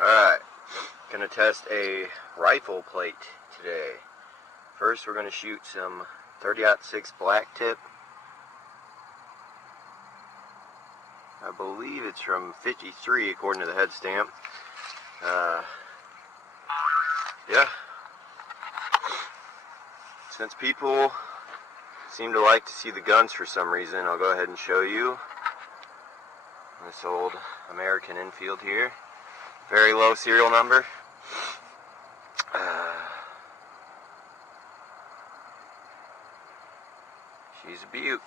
Alright, gonna test a rifle plate today. First we're gonna shoot some 30-06 black tip. I believe it's from 53 according to the head stamp. Yeah. Since people seem to like to see the guns for some reason, I'll go ahead and show you this old American Enfield here. Very low serial number. She's a beaut.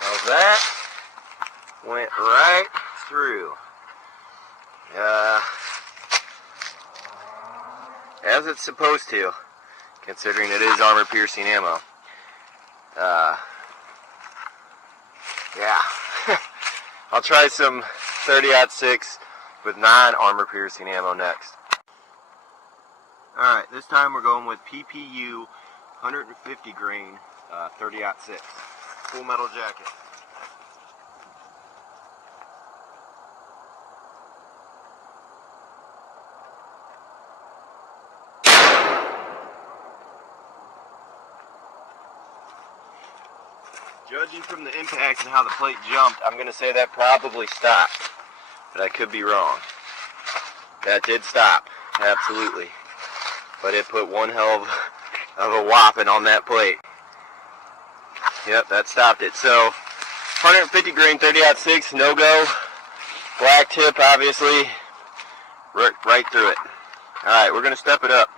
Now that went right through. As it's supposed to, considering it is armor-piercing ammo. Yeah. I'll try some 30-06 with non-armor-piercing ammo next. Alright, this time we're going with PPU 150 grain 30-06. Full metal jacket. Judging from the impact and how the plate jumped, I'm going to say that probably stopped. But I could be wrong. That did stop, absolutely. But it put one hell of a whopping on that plate. Yep, that stopped it. So, 150 grain 30-06, no go. Black tip, obviously, right through it. Alright, we're going to step it up.